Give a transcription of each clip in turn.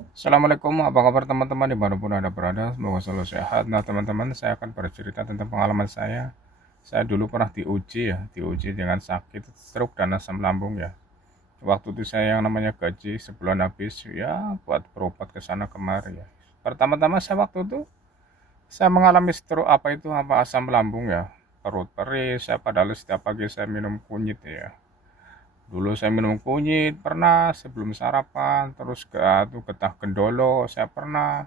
Assalamualaikum, apa kabar teman-teman dimanapun Anda berada, semoga selalu sehat. Nah teman-teman, saya akan bercerita tentang pengalaman saya. Saya dulu pernah diuji dengan sakit stroke dan asam lambung ya. Waktu itu saya yang namanya gaji sebulan habis ya buat berobat ke sana kemari ya. Pertama-tama saya waktu itu saya mengalami stroke apa asam lambung ya. Perut perih, saya padahal setiap pagi saya minum kunyit ya. Dulu saya minum kunyit pernah sebelum sarapan, terus getah gendolo saya pernah,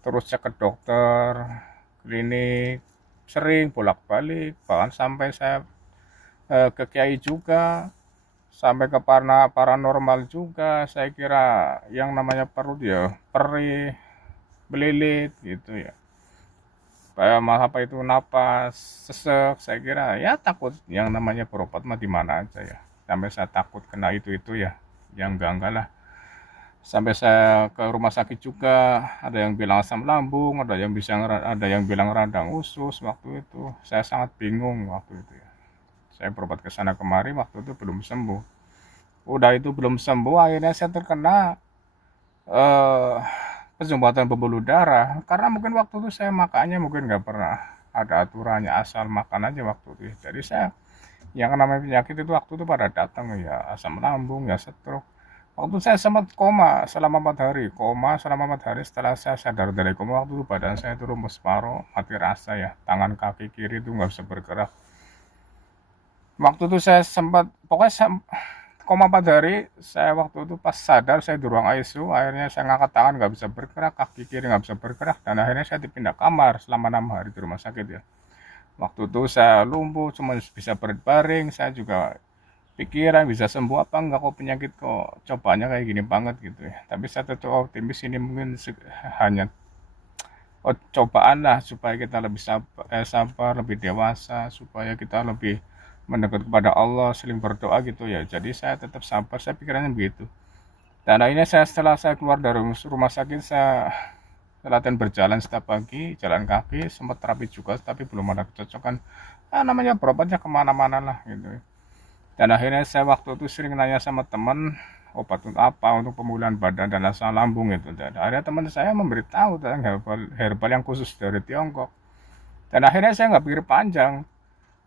terus cek ke dokter, klinik, sering bolak-balik, bahkan sampai saya ke kiai juga, sampai ke paranormal juga. Saya kira yang namanya perut ya perih, belilit gitu ya. Kayak apa itu napas, sesek, saya kira ya takut yang namanya berobat mah di mana aja ya. Sampai saya takut kena itu ya. Yang enggak lah. Sampai saya ke rumah sakit juga, ada yang bilang asam lambung, ada yang bilang radang usus waktu itu. Saya sangat bingung waktu itu ya. Saya berobat ke sana kemari waktu itu belum sembuh. Udah itu belum sembuh, akhirnya saya terkena eh penyumbatan pembuluh darah karena mungkin waktu itu saya makannya mungkin nggak pernah ada aturannya, asal makan aja waktu itu. Jadi saya yang namanya penyakit itu waktu itu pada datang ya, asam lambung ya, stroke. Waktu saya sempat koma selama 4 hari. Setelah saya sadar dari koma waktu itu badan saya itu lemes separuh, mati rasa ya, tangan kaki kiri itu nggak bisa bergerak. Waktu itu saya sempat, pokoknya koma 4 hari, saya waktu itu pas sadar saya di ruang ICU, akhirnya saya ngangkat tangan nggak bisa bergerak, kaki kiri nggak bisa bergerak, dan akhirnya saya dipindah kamar selama 6 hari di rumah sakit ya. Waktu itu saya lumpuh, cuma bisa berbaring, saya juga pikiran bisa sembuh apa enggak kok, penyakit kok cobanya kayak gini banget gitu ya. Tapi saya tetap optimis ini mungkin hanya cobaan lah supaya kita lebih sabar, lebih dewasa, supaya kita lebih mendekat kepada Allah, saling berdoa gitu ya. Jadi saya tetap sabar, saya pikirannya begitu. Dan akhirnya setelah saya keluar dari rumah sakit, saya latihan berjalan setiap pagi, jalan kaki, sempat terapi juga, tapi belum ada kecocokan. Namanya berobatnya kemana-mana lah gitu. Dan akhirnya saya waktu itu sering nanya sama teman, obat untuk apa, untuk pemulihan badan dan asam lambung itu. Dan akhirnya teman saya memberitahu tentang herbal yang khusus dari Tiongkok. Dan akhirnya saya nggak pikir panjang,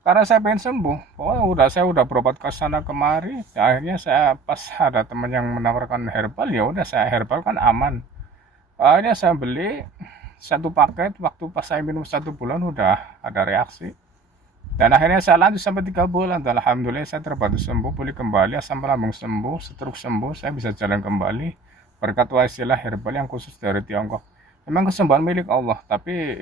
karena saya pengen sembuh. Pokoknya saya udah berobat ke sana kemari. Dan akhirnya saya pas ada teman yang menawarkan herbal, ya udah saya herbal kan aman. Akhirnya saya beli satu paket, waktu pas saya minum 1 bulan udah ada reaksi. Dan akhirnya saya lanjut sampai 3 bulan. Dan alhamdulillah saya terbantu sembuh, pulih kembali, asam lambung sembuh, stroke sembuh, saya bisa jalan kembali. Berkat wasilah herbal yang khusus dari Tiongkok. Memang kesembuhan milik Allah, tapi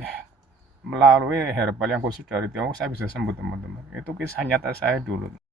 melalui herbal yang khusus dari Tiongkok saya bisa sembuh teman-teman. Itu kisah nyata saya dulu.